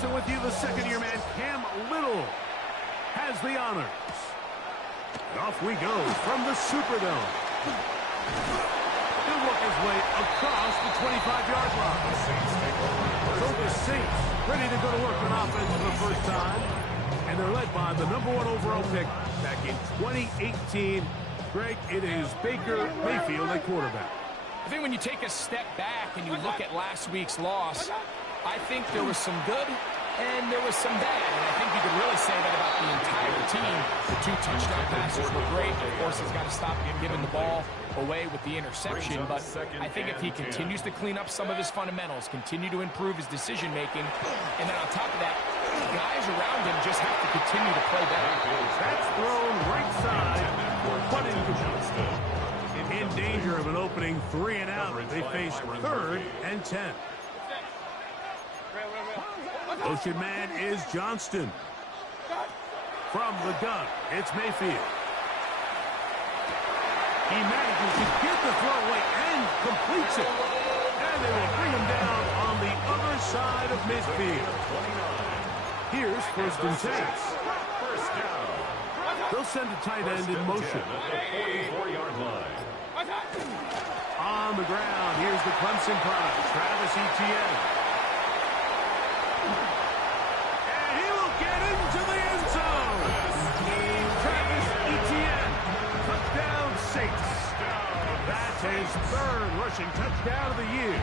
And with you, the second-year man, Cam Little, has the honors. And off we go from the Superdome. He'll work his way across the 25-yard line. So the Saints ready to go to work on offense for the first time. And they're led by the #1 overall pick back in 2018. Greg, it is Baker Mayfield at quarterback. I think when you take a step back and you look at last week's loss, I think there was some good and there was some bad. And I think you could really say that about the entire team. The 2 touchdown passes were great. Of course, he's got to stop giving the ball away with the interception. But I think if he continues to clean up some of his fundamentals, continue to improve his decision-making, and then on top of that, guys around him just have to continue to play better. That's thrown right side for Madden. In danger of an opening 3 and out. They face 3rd and 10. Motion man is Johnston. From the gun, it's Mayfield. He manages to get the throw away and completes it. And they will bring him down on the other side of midfield. Here's 1st and 10. They'll send a tight end in motion. On the ground, here's the Clemson product, Travis Etienne. And he will get into the end zone. Travis Etienne, touchdown Saints. That's his 3rd rushing touchdown of the year.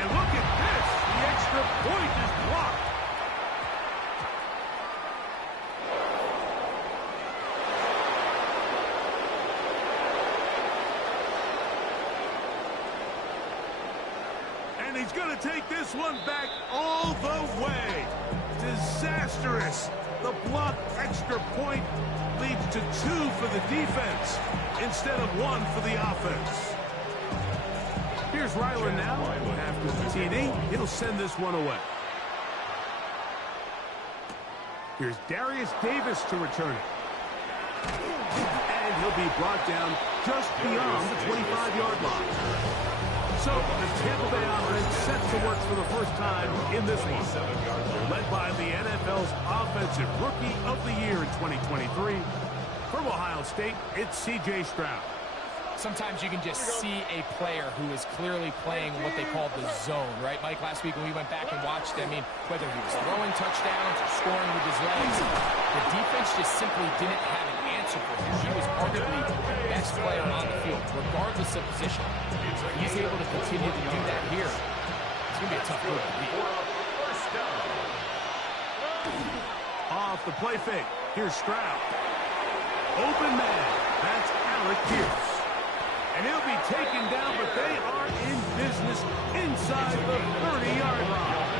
And look at this, the extra point is blocked. And he's going to take this one back all the way. Disastrous. The blocked extra point leads to 2 for the defense instead of 1 for the offense. Here's Ryland now. After the TD, he'll send this one away. Here's Darius Davis to return it. And he'll be brought down just beyond the 25-yard line. So the Tampa Bay offense set to work for the first time in this one. They're led by the NFL's Offensive Rookie of the Year in 2023. From Ohio State, it's C.J. Stroud. Sometimes you can just see a player who is clearly playing what they call the zone, right, Mike? Last week when we went back and watched, I mean, whether he was throwing touchdowns or scoring with his legs, the defense just simply didn't have an answer for him. He was arguably the best player on the field, regardless of position. He's able to continue to do that here. It's going to be a tough group to beat. Off the play fake. Here's Stroud. Open man. That's Alec Pierce. And he'll be taken down, but they are in business inside the 30-yard line.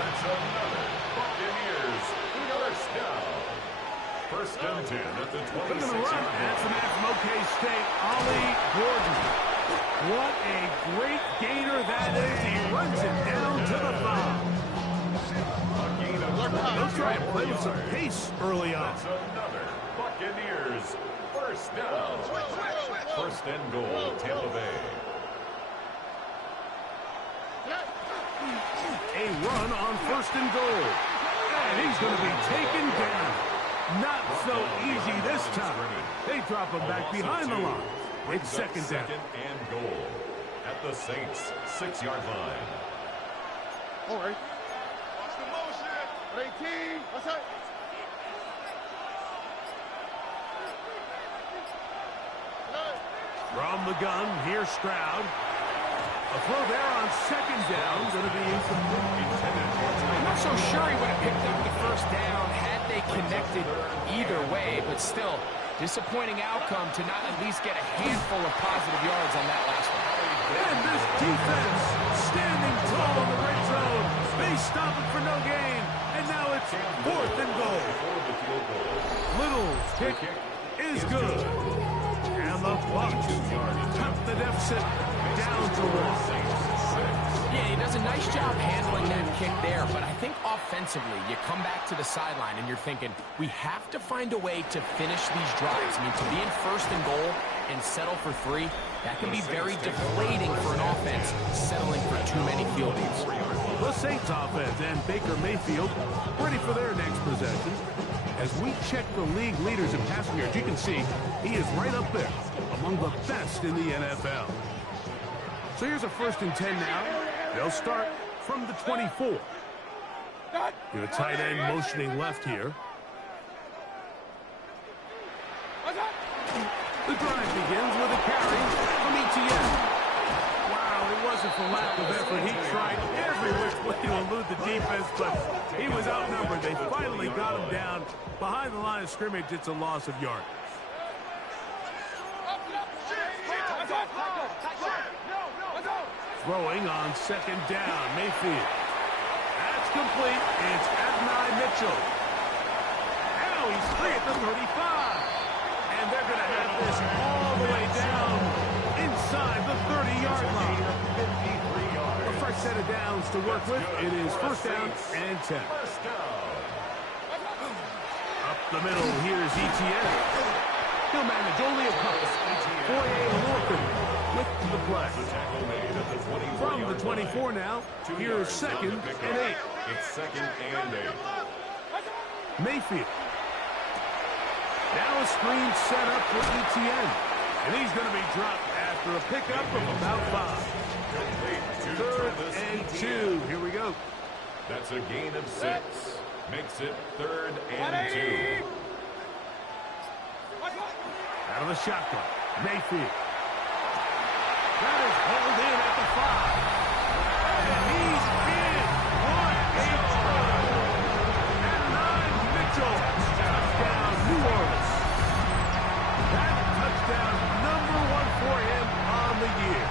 That's another Buccaneers first down. 1st and 10 at the 26-yard line. That's the man from OK State, Ollie Gordon. What a great gainer that is. He runs it down to the 5. They'll try and play with some pace early on. That's another Buccaneers first down. 1st and goal, Tampa Bay. A run on 1st and goal. And he's going to be taken down. Not so easy this time. They drop him back behind the line. It's 2nd down. 2nd and goal at the Saints 6-yard line. All right. Watch the motion. 18. What's up? From the gun, here's Stroud. A throw there on 2nd down. Going to be incomplete. I'm not so sure he would have picked up the 1st down had they connected either way, but still, disappointing outcome to not at least get a handful of positive yards on that last one. And this defense standing tall in the red zone. They stop it for no gain. And now it's 4th and goal. Little's kick is good. And the Bucs cut the deficit down to 1. Yeah, he does a nice job handling that kick there, but I think offensively, you come back to the sideline and you're thinking, we have to find a way to finish these drives. I mean, to be in 1st and goal and settle for 3, that can be very deflating for an offense settling for too many field goals. The Saints offense and Baker Mayfield ready for their next possession. As we check the league leaders in passing yards, you can see he is right up there among the best in the NFL. So here's a 1st and 10 now. They'll start from the 24. The tight end motioning left here. The drive begins with a carry from ETN. Wow, it wasn't for lack of effort. He tried every which way to elude the defense, but he was outnumbered. They finally got him down behind the line of scrimmage. It's a loss of yardage. Throwing on 2nd down, Mayfield. That's complete. It's Adonai Mitchell. Now he's free at the 35. And they're going to have this all the way down inside the 30-yard line. The first set of downs to work with. It is 1st down and 10. Up the middle, here's ETN. He'll manage only a couple. Foye Lorcan with the play. From the 24 now, here's 2nd and 8. It's 2nd and 8. Mayfield. Now a screen set up for ETN. And he's going to be dropped after a pickup of about 5. 3rd and 2. Here we go. That's a gain of 6. Makes it 3rd and 2. Out of the shotgun. Mayfield. That is hauled in at the 5. And he's in. What a try. Adonai Mitchell. Touchdown, New Orleans. That touchdown, number 1 for him on the year.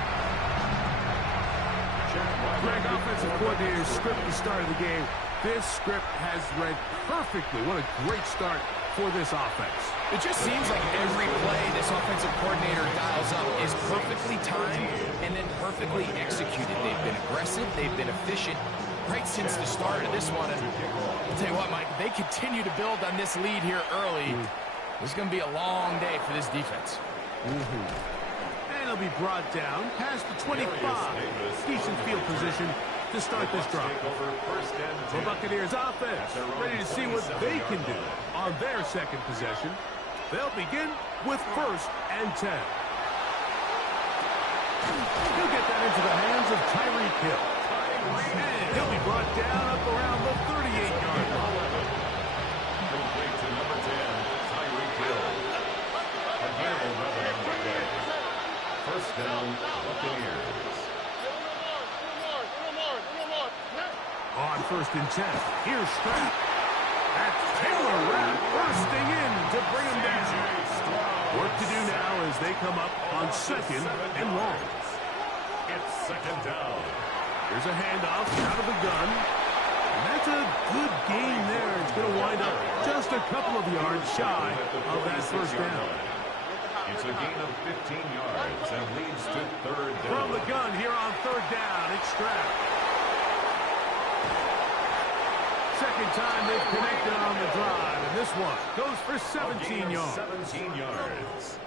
Greg, offensive coordinator, script the start of the game. This script has read perfectly. What a great start for this offense. It just seems like every play this offensive coordinator dials up is perfectly timed and then perfectly executed. They've been aggressive. They've been efficient right since the start of this one. And I'll tell you what, Mike, they continue to build on this lead here early. This is going to be a long day for this defense. And he'll be brought down past the 25. Decent field position to start this drive. The Buccaneers offense ready to see what they can do on their 2nd possession. They'll begin with 1st and 10. He'll get that into the hands of Tyreek Hill. And he'll be brought down up around the 38-yard line. Complete to number 10, Tyreek Hill. Again, another play. 1st down, Buccaneers. On 1st and 10, here's Stroud. That's Taylor Rapp bursting in to bring him down. Work to do now as they come up on 2nd and long. It's 2nd down. Here's a handoff out of the gun. And that's a good gain there. It's going to wind up just a couple of yards shy of that 1st down. It's a gain of 15 yards and leads to 3rd down. From the gun here on 3rd down, it's Stroud. 2nd time they've connected on the drive, and this one goes for 17 yards. 17 yards.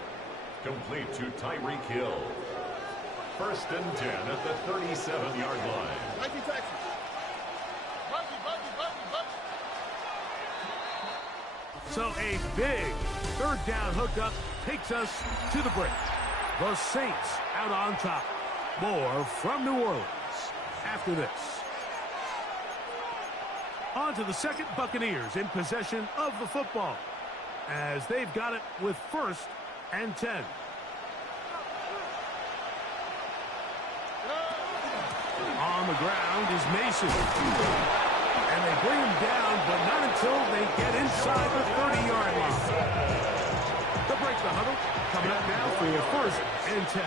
Complete to Tyreek Hill. 1st and 10 at the 37-yard line. So a big 3rd down hookup takes us to the break. The Saints out on top. More from New Orleans after this. On to the 2nd, Buccaneers in possession of the football as they've got it with 1st and 10. On the ground is Mason. And they bring him down, but not until they get inside the 30-yard line. They'll break the huddle. Coming up now for your 1st and 10.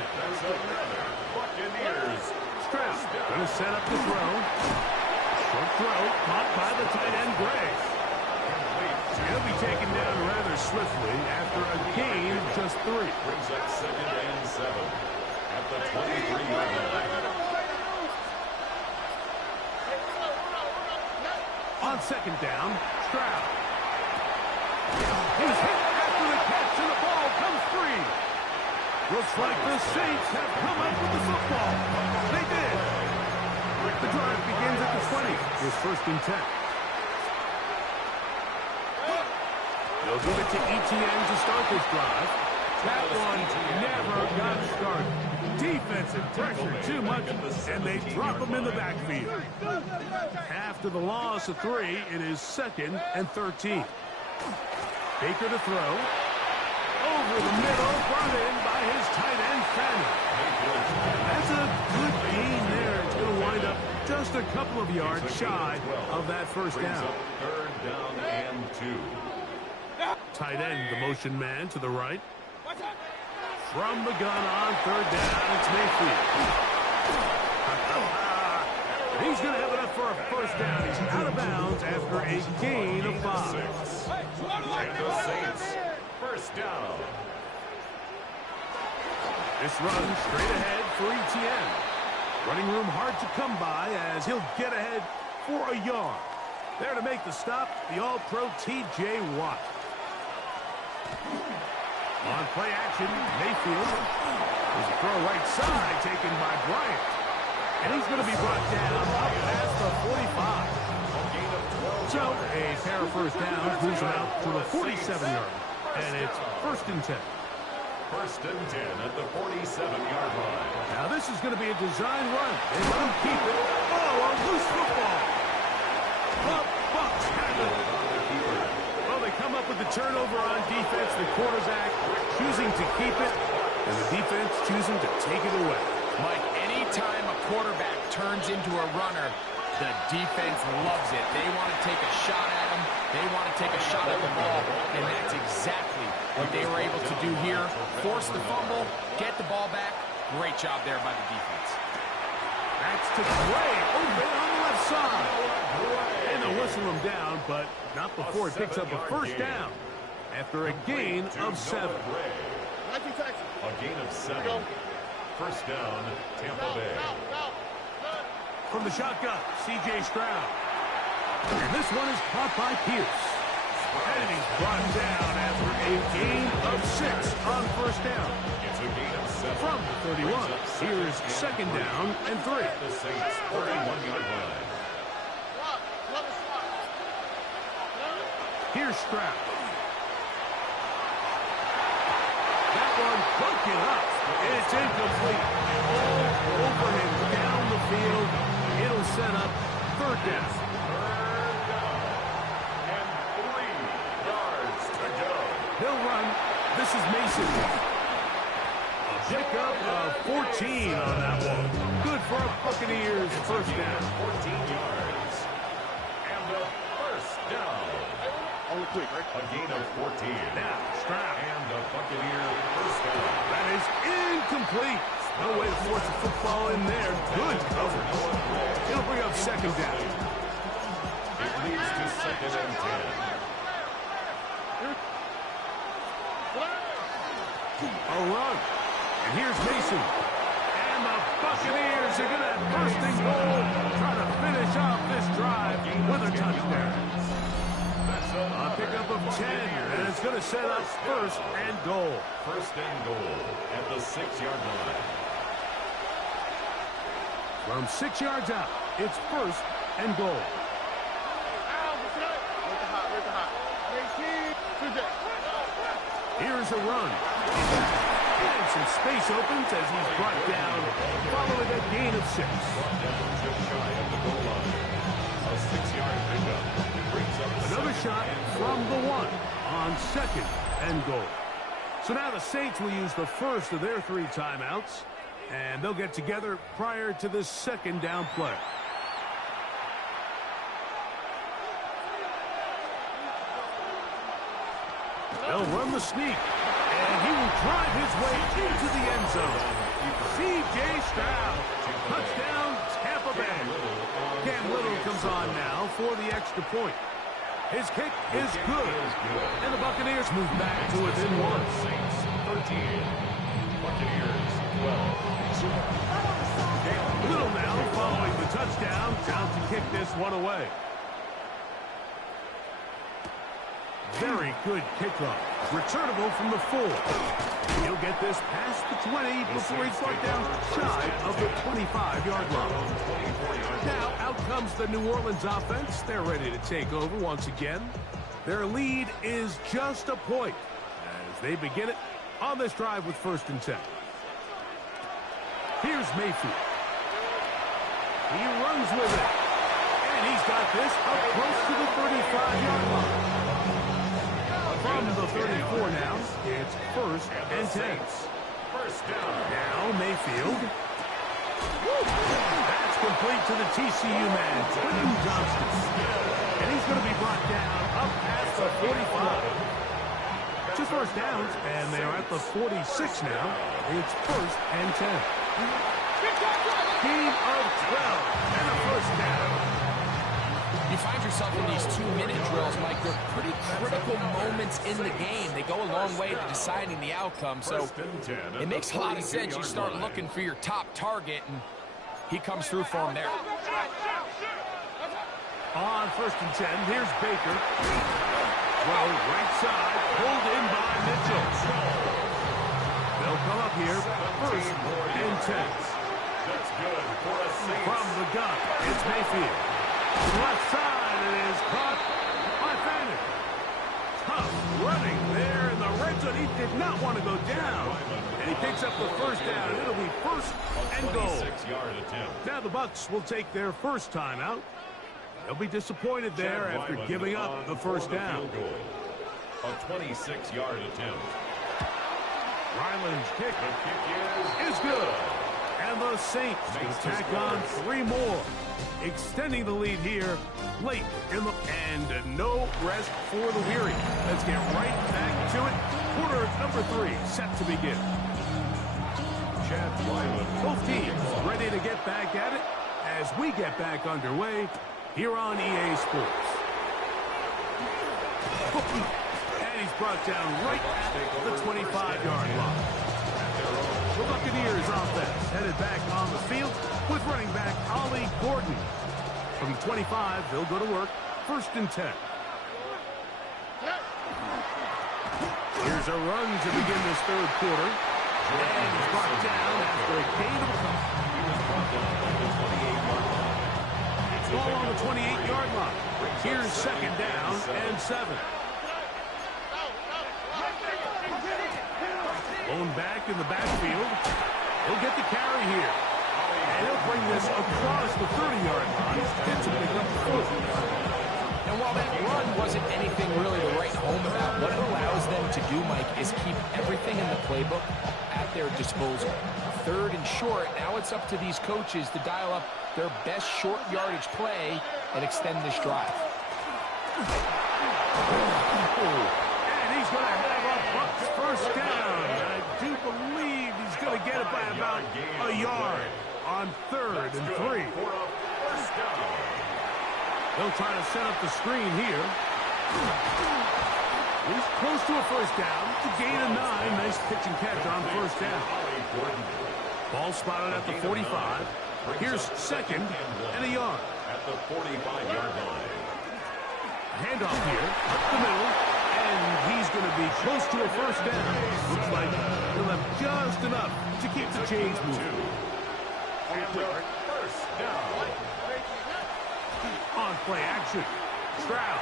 Buccaneers. Stroud going to set up the throw. Short throw, caught by the tight end, Gray. He'll be taken down rather swiftly after a gain of just 3. Brings up 2nd and 7 at the 23-yard line. On 2nd down, Stroud. He's hit after the catch, and the ball comes free. Saints have come up with the football. They did. The drive begins at the 20. It's 1st and 10. They'll give it to ETN to start this drive. That one never got started. Defensive pressure too much, and they drop him in the backfield. After the loss of 3, it is 2nd and 13. Baker to throw. Over the middle, brought in by his tight end, Fanning. That's a good gain there. It's going to wind up just a couple of yards shy of that 1st down. 3rd down and 2. Tight end, the motion man to the right. From the gun on 3rd down, it's Mayfield. He's going to have enough for a 1st down. He's out of bounds after a gain of 5. And the Saints, 1st down. This run straight ahead for ETN. Running room hard to come by as he'll get ahead for a yard. There to make the stop, the All-Pro T.J. Watt. On play action, Mayfield. There's a throw right side taken by Bryant. And he's going to be brought down up past the 45. So a pair of 1st downs moves him out to the 47-yard. And it's 1st and 10. 1st and 10 at the 47-yard line. Now this is going to be a design run. They let him keep it. Oh, a loose football. The Bucs have it. Well, they come up with the turnover on defense. The quarterback choosing to keep it, and the defense choosing to take it away. Mike, anytime a quarterback turns into a runner, the defense loves it. They want to take a shot at him. They want to take a shot at the ball, and that's exactly what they were able to do here. Force the fumble, get the ball back. Great job there by the defense. That's to Gray, open on the left side. And they'll whistle him down, but not before it picks up a 1st down after a gain of 7. A gain of 7. 1st down, Tampa Bay. From the shotgun, C.J. Stroud. And this one is caught by Pierce. And he's brought down after a gain of 6 on 1st down. It's a gain of 7. From the 31, here's 2nd down and 3. The Saints, 31-yard line. Here's Stroud. That one broken up. It's incomplete. All over him down the field. It'll set up 3rd down. 3rd down. And 3 yards to go. He'll run. This is Mason. A pickup of 14 on that one. Good for a Buccaneers 1st down. 14 yards. And a 1st down. Only quick, right? A gain of 14. Now, Stroud. And a Buccaneer 1st down. That is incomplete. No way to force the football in there. Good coverage. He'll bring up 2nd down. It leads to 2nd and 10. A run. And here's Mason. And the Buccaneers are going to have 1st and goal. Try to finish off this drive with a touchdown. A pickup of 10. And it's going to set up 1st and goal. 1st and goal at the 6-yard line. From 6 yards out, it's 1st and goal. Here's a run. And some space opens as he's brought down following a gain of 6. Just shy of the goal line. A 6-yard pickup. Brings up Another shot from the 1 on 2nd and goal. So now the Saints will use the first of their 3 timeouts, and they'll get together prior to this 2nd down play. They'll run the sneak, and he will drive his way into the end zone. C.J. Stroud, touchdown, Tampa Bay. Cam Little comes on now for the extra point. His kick is good, and the Buccaneers move back to within 1. Saints 13, Buccaneers 12. Little now following the touchdown, down to kick this one away. Very good kickoff. Returnable from the 4. He'll get this past the 20 before he's brought down shy of the 25-yard line. Now out comes the New Orleans offense. They're ready to take over once again. Their lead is just a point as they begin it on this drive with 1st and 10. Here's Mayfield. He runs with it. And he's got this up close to the 35-yard line. From the 34 now, it's 1st and 10. First down. Now Mayfield. That's complete to the TCU man, Quentin Johnston. And he's going to be brought down up past the 45. Just 1st downs, and they're at the 46 now. It's 1st and 10. Gain of 12 and a 1st down. You find yourself in these 2-minute drills, Mike. They're pretty critical moments in the game. They go a long way to deciding the outcome. So it makes a lot of sense. You start looking for your top target, and he comes through for him there. On 1st and 10, here's Baker. Throw right side, pulled in by Mitchell. They'll come up here, 1st and 10. That's good for a safe. From the gun, it's Mayfield. Left side, it is caught by Fanning. Tough running there in the red zone. He did not want to go down. And he picks up the 1st down. It'll be 1st and goal. 26-yard attempt. Now the Bucs will take their 1st timeout. They'll be disappointed there after giving up the 1st down. A 26-yard attempt. Ryland's kick The kick is good. And the Saints will tack on 3 more, extending the lead here late in the... And no rest for the weary. Let's get right back to it. Quarter number 3 set to begin. Chad Ryland. Both teams ready to get back at it as we get back underway here on EA Sports. And he's brought down right at the 25-yard line. The Buccaneers offense headed back on the field with running back Ollie Gordon. From the 25, they'll go to work. 1st and 10. Here's a run to begin this 3rd quarter. And he's brought down after a gain of a couple. Ball on the 28-yard line. Here's 2nd down and 7. Blown back in the backfield. He'll get the carry here. And he'll bring this across the 30-yard line. Gets a pick up the 40. And while that run wasn't anything really to write home about, what it allows them to do, Mike, is keep everything in the playbook at their disposal. 3rd and short, now it's up to these coaches to dial up their best short yardage play and extend this drive. And he's going to have a Bucs 1st down. I do believe he's going to get it by about a yard on 3rd and 3. They'll try to set up the screen here. He's close to a 1st down. The gain of 9. Nice pitch and catch on 1st down. Ball spotted at the 45. Here's 2nd and a yard. At the 45-yard line. Handoff here, up the middle, and he's going to be close to a 1st down. Looks like he'll have just enough to keep the chains moving. First down. On play action, Stroud.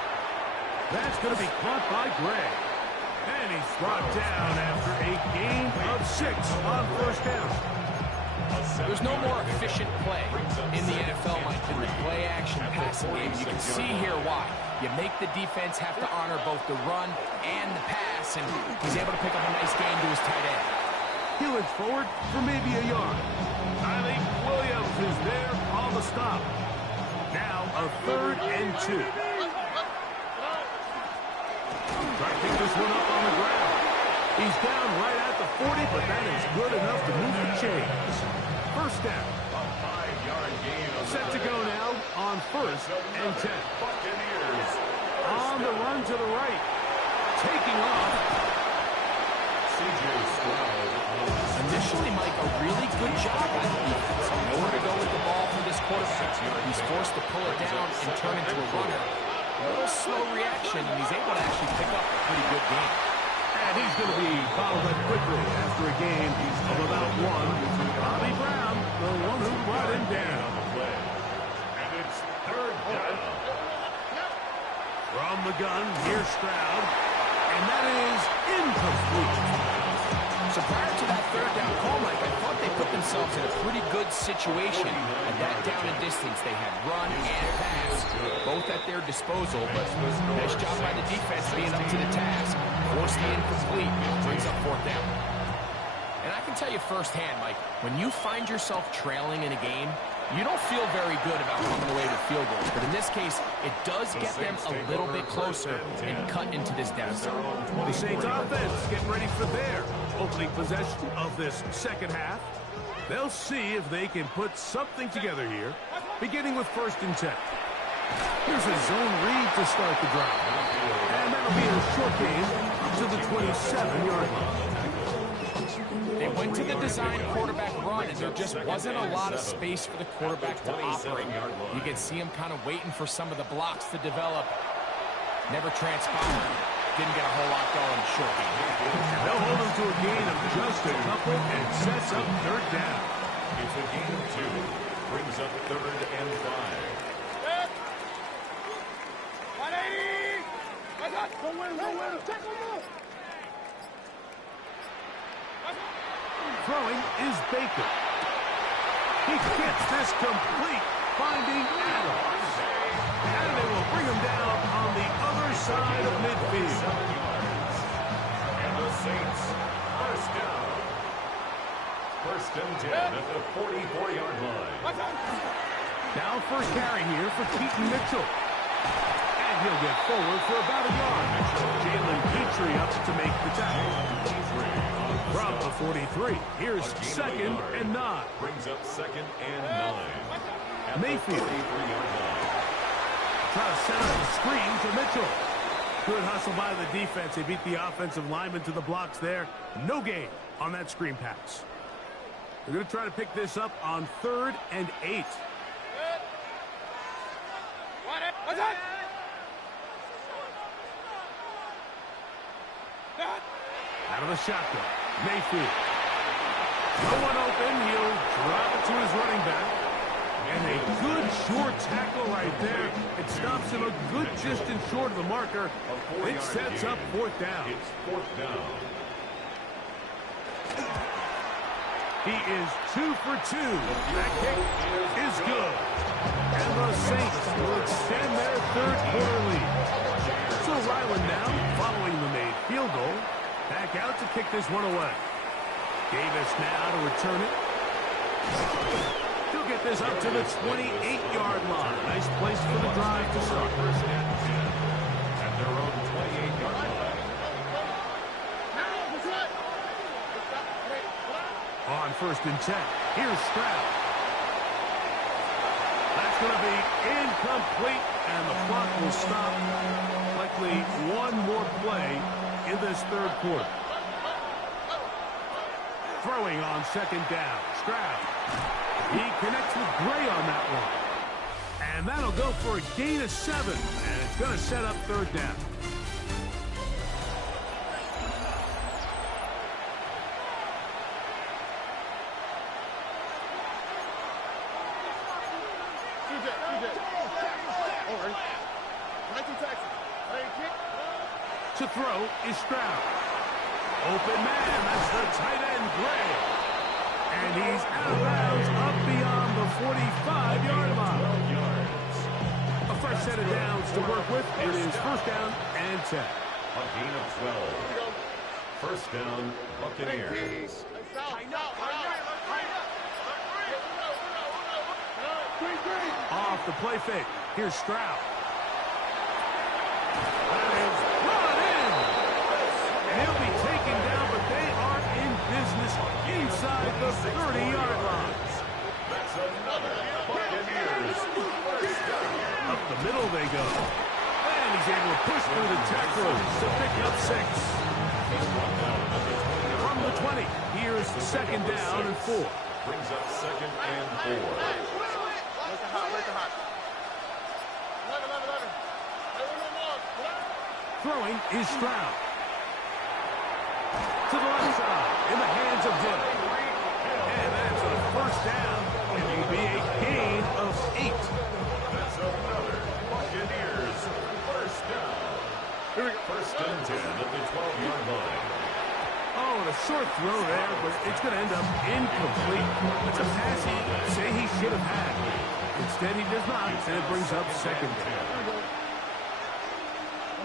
That's going to be caught by Gray. And he's brought down after a gain of 6 on 1st down. There's no more efficient play in the NFL, Mike, than the play-action passing game. You can see here why. You make the defense have to honor both the run and the pass, and he's able to pick up a nice gain to his tight end. He looks forward for maybe a yard. Tylee Williams is there on the stop. Now a 3rd and 2. Try to pick this one up on the ground. He's down right at the 40, but that is good enough to move the chains. 1st down. A 5-yard gain. Set to go now on 1st and 10. Buccaneers. On the run to the right. Taking off. C.J. Stroud. Initially, Mike, a really good job by the defense. Nowhere to go with the ball for this quarterback. He's forced to pull it down and turn into a runner. A little slow reaction, and he's able to actually pick up a pretty good game. And he's going to be fouled up quickly after a game of about one. Bobby Brown, the one who brought him down. And it's third down. From the gun, here's Stroud. And that is incomplete. So prior to that third down call, Mike, I thought they put themselves in a pretty good situation. At that down and distance, they had run and pass, both at their disposal. But nice job by the defense being up to the task. Forced the incomplete, brings up fourth down. And I can tell you firsthand, Mike, when you find yourself trailing in a game, you don't feel very good about coming away with field goals. But in this case, it does get them a little bit closer and cut into this deficit. The Saints offense getting ready for their opening possession of this second half. They'll see if they can put something together here, beginning with 1st and 10. Here's a zone read to start the drive. And that'll be a short game up to the 27-yard line. They went to the design quarterback run, and there just wasn't a lot of space for the quarterback to operate. You can see him kind of waiting for some of the blocks to develop. Never transpired. Didn't get a whole lot going short game. They'll hold him to a gain of just a couple and sets up third down. It's a gain of 2. Brings up 3rd and 5. 180! Go win! Throwing is Baker. He gets this complete, finding Adams. And they will bring him down on the other side of midfield. And the Saints, first down. 1st and 10 at the 44-yard line. Now first carry here for Keaton Mitchell. And he'll get forward for about a yard. Jalen Petrie up to make the tackle. From the 43, here's 2nd and 9. Brings up 2nd and 9. Mayfield. Try to set up the screen for Mitchell. Good hustle by the defense. They beat the offensive lineman to the blocks there. No gain on that screen pass. They're going to try to pick this up on 3rd and 8. Out of the shotgun. Mayfield. No one open. He'll drop it to his running back. And a good short tackle right there. It stops him a good distance short of the marker. It sets up 4th down. It's 4th down. He is 2 for 2. That kick is good. And the Saints will extend their 3rd quarter lead. So Ryland now, following the made field goal, back out to kick this one away. Davis now to return it. He'll get this up to the 28-yard line. Nice place for the drive to start. 1st and 10 at their own 28-yard line. On 1st and 10, here's Stroud. That's going to be incomplete, and the clock will stop. Likely one more play in this 3rd quarter. Throwing on 2nd down. Stroud. He connects with Gray on that one. And that'll go for a gain of 7. And it's going to set up 3rd down. To throw is Stroud. Open man, that's the tight end, Gray. And he's out of bounds up beyond the 45-yard line. A fresh set of downs to work with. It is 1st down and 10. A gain of 12. 1st down, Buccaneers. Off the play fake. Here's Stroud. That is brought in. And he'll be taken down, but they are in business inside the 30-yard line. That's another Buccaneers. Up the middle they go. And he's able to push through the tacklers to pick up 6. From the 20, here's 2nd down and 4. Brings up 2nd and 4. Throwing is Stroud. To the left side, in the hands of Dillon. And that's a first down. It will be a gain of 8. That's another Buccaneers first down. First and 10 at the 12-yard line. Oh, and a short throw there, but it's going to end up incomplete. It's a pass he say he should have had. Instead, he does not, and it brings up second down.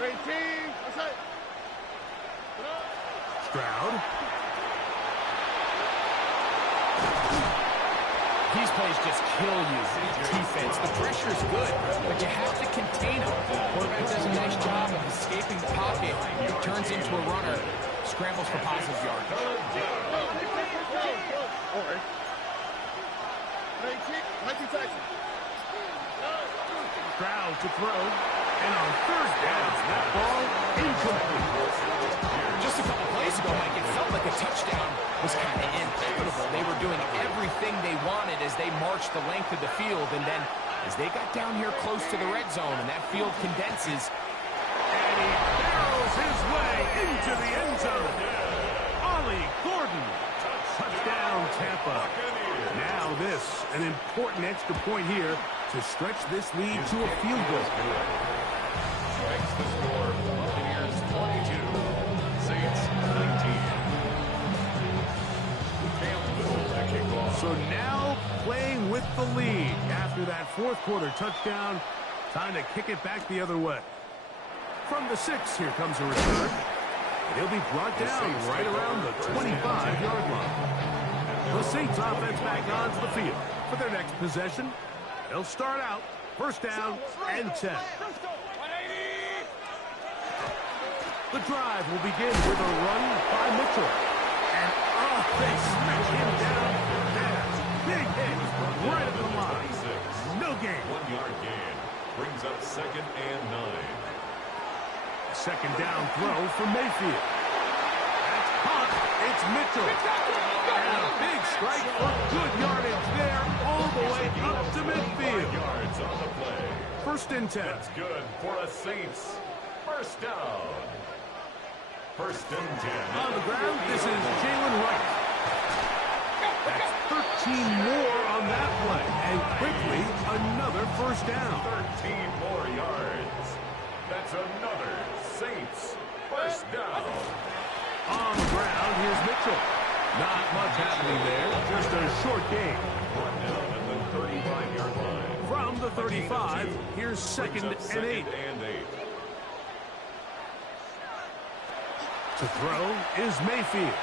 18. That's it. Stroud. These plays just kill you. Defense, the pressure's good, but you have to contain them. Quarterback does a nice job of escaping the pocket. Turns into a runner. Scrambles for positive yardage. Stroud to throw. And on third down, that ball incomplete. Just a couple plays ago, Mike, it felt like a touchdown was kind of inevitable. They were doing everything they wanted as they marched the length of the field. And then as they got down here close to the red zone and that field condenses. And he barrels his way into the end zone. Ollie Gordon. Touchdown, Tampa. Now this, an important extra point here to stretch this lead to a field goal. Makes the score Buccaneers 22, Saints 19. The kickoff. So now playing with the lead after that fourth quarter touchdown. Time to kick it back the other way. From the 6, here comes a return. He'll be brought down right around the 25-yard line. The Saints offense back onto the field for their next possession. They'll start out first down and 10. The drive will begin with a run by Mitchell. And they smash him down fast. Big hit right at the line. No gain. 1-yard gain brings up second and 9. Second down throw for Mayfield. That's caught. It's Mitchell. And a big strike for good yardage there all the way up to midfield. 5 yards on the play. First and 10. That's good for a Saints first down. First and 10. On the ground, this is Jalen Wright. That's 13 more on that play. And quickly, another first down. 13 more yards. That's another Saints first down. On the ground, here's Mitchell. Not much happening there. Just a short gain. One down at the 35-yard line. From the 35, here's second and 8. To throw is Mayfield.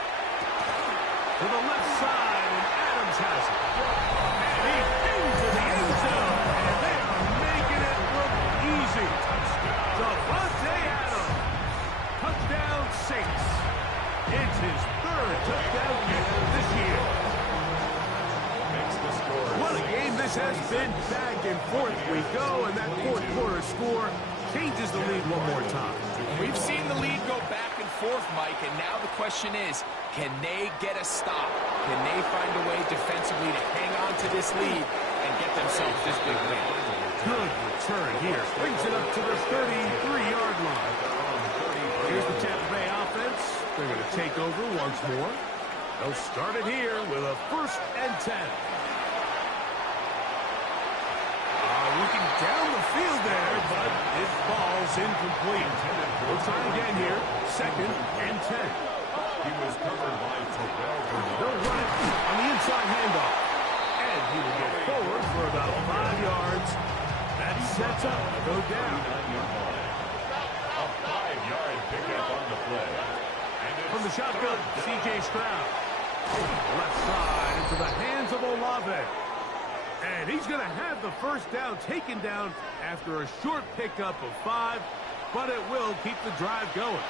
To the left side, and Adams has it. And he's into the end zone. And they are making it look easy. Devontae Adams. Touchdown Saints. It's his third touchdown catch this year. Makes the score. What a game this has been. Back and forth we go, and that fourth quarter score changes the lead one more time. We've seen the lead go back and forth, Mike, and now the question is, can they get a stop? Can they find a way defensively to hang on to this lead and get themselves this big win? Good return here. Brings it up to the 33-yard line. Here's the Tampa Bay offense. They're going to take over once more. They'll start it here with a first and 10. Looking down the field there, but his ball's incomplete. We'll try again here. Second and 10. He was covered by Terrell Bernard. They'll run it on the inside handoff. And he will get forward for about 5 yards. That sets up to go down. A 5-yard pickup on the play. From the shotgun, C.J. Stroud. Left side into the hands of Olave. And he's going to have the first down taken down after a short pickup of 5, but it will keep the drive going.